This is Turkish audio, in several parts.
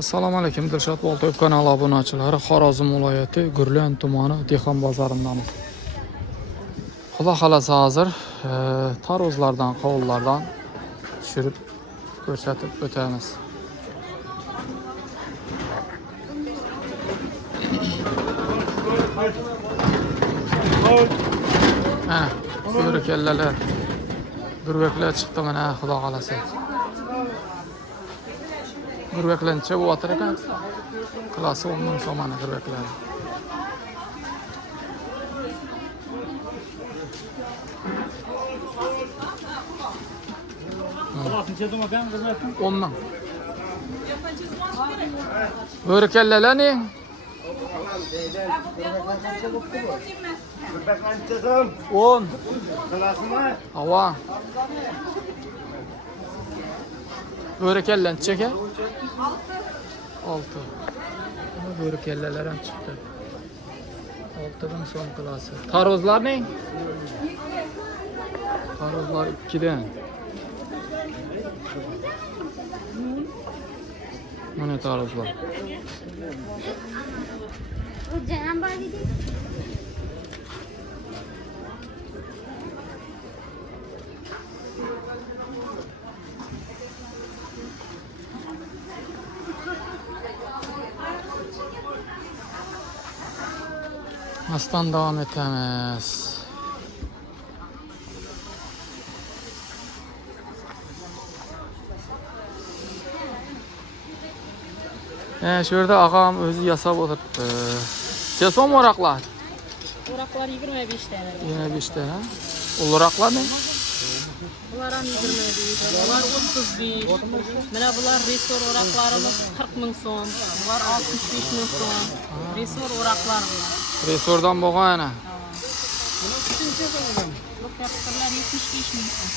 Assalomu alaykum, Dilshod Boltoyev kanali obunachilari. Xorazm viloyati Gurlan tumani Dehqon bozoridamiz. Xudo xolasa hozir tarvuzlardan, qovullardan tushirib ko'rsatib o'tamiz. Ha, ko'rib kellalar. Durvaklar chiqdi mana, xudo xolasa. Gurvaklancha bu otar ekan. Klasi 10 ming so'm mana gurvaklar. Klasınca da makan kızartın. 10 ming. Bo'ri kellalar ne? 10. Hava. Bo'ri kellancha aka? 6. Bo'ri kellalar ham chiqdi. 6 ming so'm klasi. Tarvuzlar ne? Tarvuzlar 2 dan. Mana tarvuzlar. Aslan devam etamiz. Şu yerda ağam özü yasab o'tiribdi. Chesom o'roqlar. Oraklar 25 tane. 25 tane. O'roqlar ne? Bular ham 25. Bular 35. Mana bular resor oraklarımız 40 ming so'm. Bular 65 ming so'm. Resor oraklar bular. Resordan bo'lgan ana. Bu kapsarlar 75 ming so'm.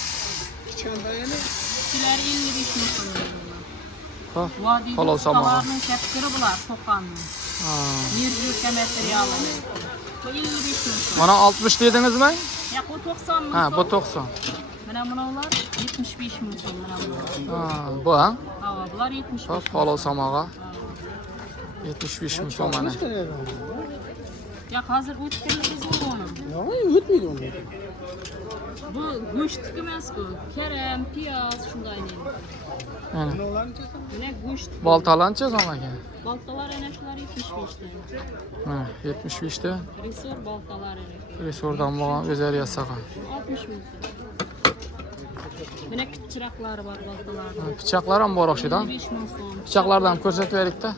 Kichkinalar 55 ming so'm. Ha, Vadiy xolos ama. ustalarının kapsarı bular, Qo'qonning. Mirjurka materiali. Bu 55 ming so'm. Mana 60 dedingizmi? Yo'q, bu 90 ming Ha, so'm. bu 90. Mana bular 75 ming so'm mana bular. Ha, bu ha? Ha, bular 75 Ha, ming. xolos amaga. 75 ming so'm mana. Ya hozir o'tkirligi zo'r onun. Yo'q, o'tmaydi unda. Bu go'shtniki emas bu. Karam, piyoz shunday ne. Mana. Mana go'sht. Baltalancha so'm ekan. Baltalar ana shular 75 ta. Ha, 75 ta. Resor baltalar ana. Resordan bo'lgan o'zlari yasagan. 60 ming. Mana kichikroqlari bor baltalar. Pichoqlar ham bor o'xshaydi. 25 ming so'm. Pichoqlardan ham ko'rsatib beringda.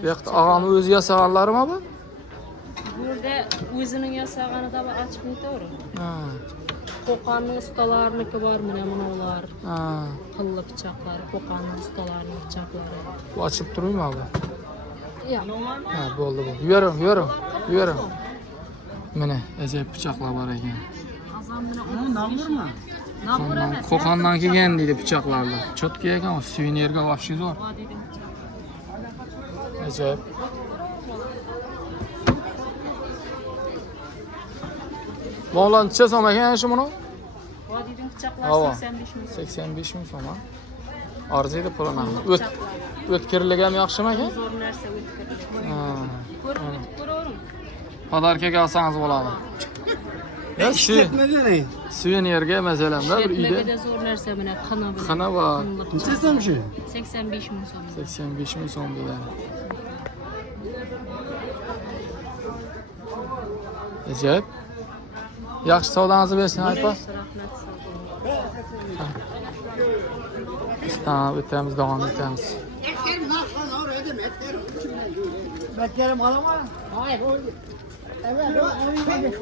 Bu yoqda og'amni o'zi yasaganlarimi bu? Burada o'zining yasaganida va ochib to'g'ri. Ha. Qo'qonning ustalariniki bor mana bular. Ha. Qilli pichoqlar, Qo'qonning ustalarining pichoqlari. Bu ochib turmaymi bu? Yo'q. Ha, bo'ldi. Yuraverim. Mana ajoyib pichoqlar bor ekan. Azam bilan Navur mu? nabur emas. Qo'qondan kelgan deydi pichoqlarni. Chotki ekan, suvenirga вообще zo'r. Vodiydan Ajoyib. Mo'g'lancha so'm ekan shu buni? Vodiydan pichoqlar Havo. 85 ming. 85 ming so'm. Arziydi pulini. O'tkirligi ham yaxshimi ekan? Zo'r narsa o'tkir. Ha. Ko'rib ko'ravering. Podarkaga olsangiz bo'ladi. Ya Etmedi ne? suvenirga masalan-da bir uyda Shvetmagada zo'r narsa bilan qina bilan. xina bor. Neçe so'm şu? 85 ming so'm. 85 ming so'm dedi. Ajoyib. Yaxshi savdangizni bersin aytpa. Rahmat. O'tamiz, davom etamiz. Beklerim alama. Hayır. Evet.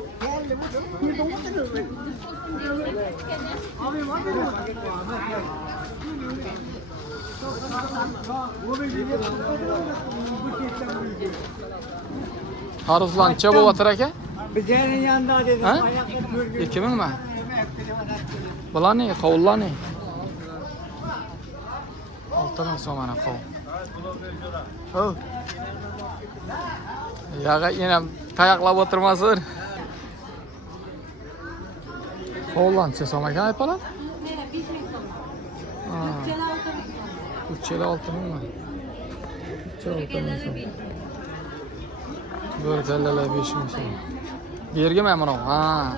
Tarvuzlancha bo'lib o'tir aka? Bizenin yanında dedim. Ha? 2000 mi? Bular ne? Qovullar ne? 6 ming so'm mana qovul. Ho. Yaga yana tayoqlab o'tirmasin. Qovullancha so'm ekan aypalar. 3 Çeli 6 ming mi? Çeli 6 ming so'm. Börkelleler 5 ming so'm. Bergi mi bunu? Ha.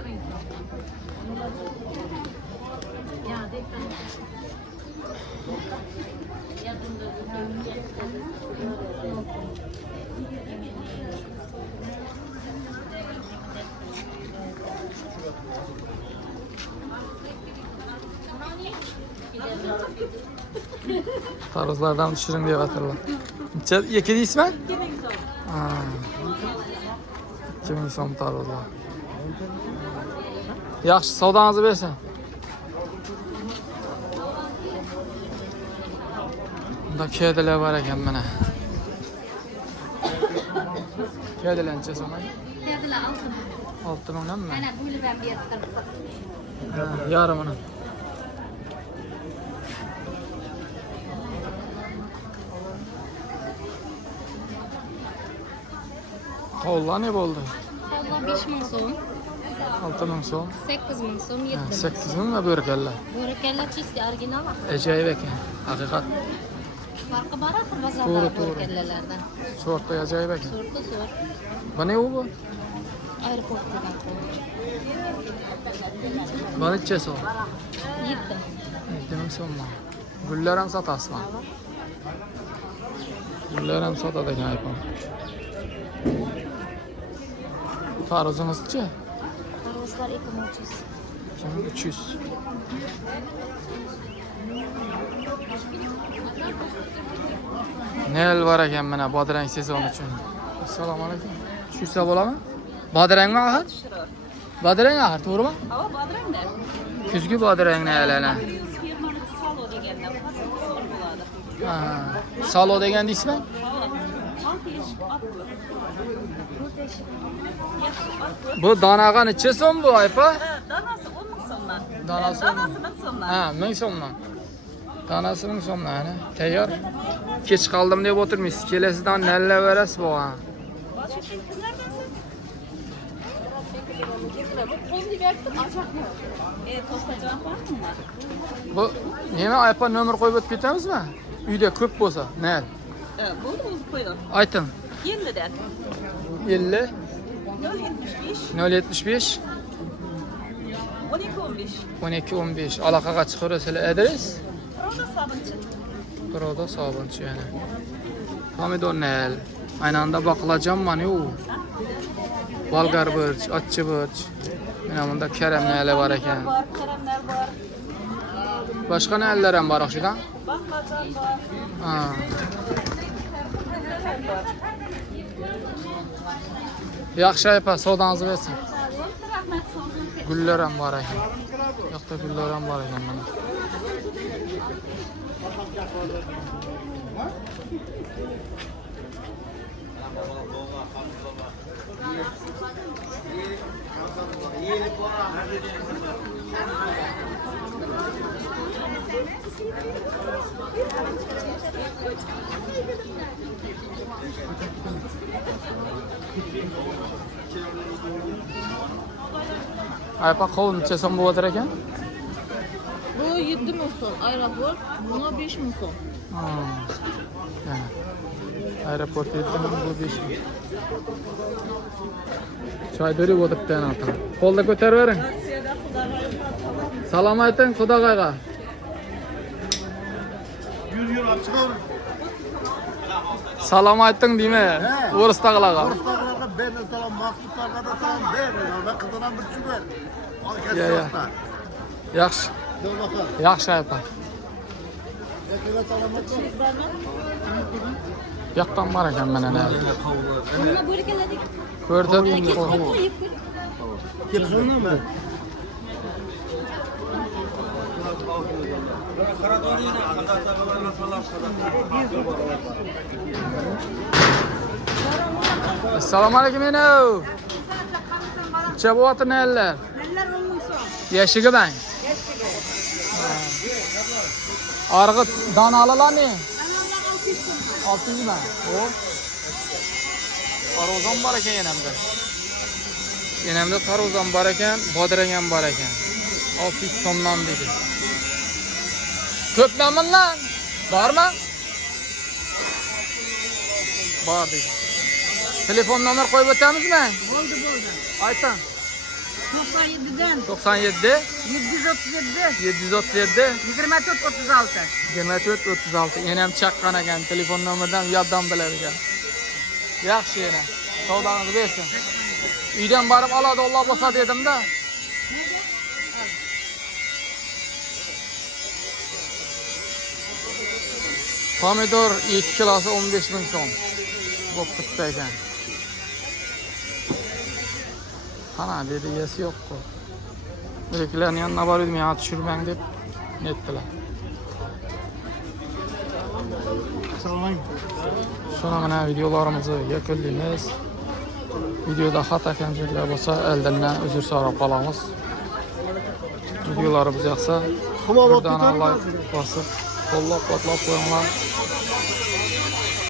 Tarozlardan düşürün diye hatırla. Yeki değilsin mi? 2000 so'm tarozlar. Yaxshi, savdangizni bersin. Bunda kediler var ekan mana. Kedilar necha so'm? Kedilar 6 mingdan mi? mana bo'lib ham berib Yarımını. Qo'llar ne bo'ldi? Qo'llar 5 ming so'm, 6 ming so'm. 8 ming so'm, 7 ming. 8 ming mi börkellar? Bo'rakanlar chisti original. Ajoyib ekan. Haqiqat. Farqi bor axir bozorda To'g'ri, to'g'ri. bo'rakanlardan. Sorti ajoyib ekan. Sorti zo'r. Bu ne bu? Aeroportdan qo'l. Bu necha so'm? 7. 7 ming so'mmi? Gullar ham sotasizmi? Gullar ham sotadi ekan aypon. Tarozingizchi? Tarvuzlar 2300. 2300. Nel var ekan mana bodrang sezon uchun. Assalomu alaykum. Tushirsa bo'ladimi? Bodrangmi axir? Bodrang axir, to'g'rimi? Ha, bodrangda. Kuzgi bodrangni alana. Firmani salo deganda, fasl bo'ladi. Ha, salo degan deysizmi? Bu donaga necha so'm bu aypa? Danasi 10 ming so'mdan. Danasi Danasi 1000 so'mdan. Ha, 1000 so'mdan. Danasi 1000 so'mdan, ana. Tayyor. Kech qoldim deb o'tirmaysiz. Kelasidan nalla berasiz bu ha. To'xtacaq bormi? Bu nima aypa nomer qo'yib o'tib ketamizmi? Uyda ko'p bo'lsa, nal. Bo'ldi, o'zi qo'ydi. Ayting. 50 dan. 50 075 075 12 15. 12 15. Aloqaga chiqaverasizlar. Adres? Roda sabunchi. Biroda sobunchi yana. Pomidor nal. Aynı anda baqlajon mana u. Bolgar burch, ochchi burch. Mana bunda karam nali bor ekan. Bor, karamlar bor. Boshqa nallar ham bor o'shadan. Baqlajon bor. Ha. Yaxshi aypa, savdangizni bersin. Rahmat, sog'lik. Gullar ham bor ekan. Yoqda gullar ham bor ekan mana. Aypa qovun necha so'm bo'lar ekan? Bu 7 ming so'm, aeroport. Buna 5 ming so'm. Ha. Aeroport yetdim, bu 5 ming. Choy berib o'tiribdi ana ota. Qo'lda ko'taravering. Salom ayting Xudoga. Yur açıklar. Salom ayting deymi? O'risdag'ilarga. Ortalarga ben de salam, mahsutlarga da salam vermiyorum. Ben kızına bir çubuğum. Al Ya, kesin ya. orta. Yaxshi. Dur bakalım. Yaxshi aypa. Yakına salamat var. Yoqdan bor ekan mana nima. Nima bo'rakanlar? Ko'rdim. Kimsini mi? Assalomu alaykum eno. Necha bo'lyapti nallar? Neler olmuşsa? Yeshiga bang. Arg'it donalalarni 600 bang. Xo'p. Tarozon bor ekan yenamda. Yenamda tarozon bor ekan, bodrang ham bor ekan. 600 so'mdan dedi. Ko'pmanmi lan? Bormi? Bor deydi. Telefon nomer qo'yib o'tamizmi? Bo'ldi. Ayting. 97'den 97 737 737 24 36. 24 36. Yana ham chaqqan ekan, telefon nomerdan yoddan bilar ekan. Yaxshi yana. Savdoningizni bersin. Uydan borib oladi, Alloh bo'lsa dedim-da. Pomidor 2 kilosi 15 ming so'm. Bo'p turibdi ekan. Qana dedi, yesi yo'q-ku. Direklarning yanına bordim, yana tushirmang deb netdilar. Sonra mana videolarimizni yakunlaymiz. Videoda xato kamchiliklar bo'lsa, eldan uzr so'rab qolamiz. Videolarimiz yoqsa, birdan like bosib, qo'llab-quvvatlab qo'yinglar.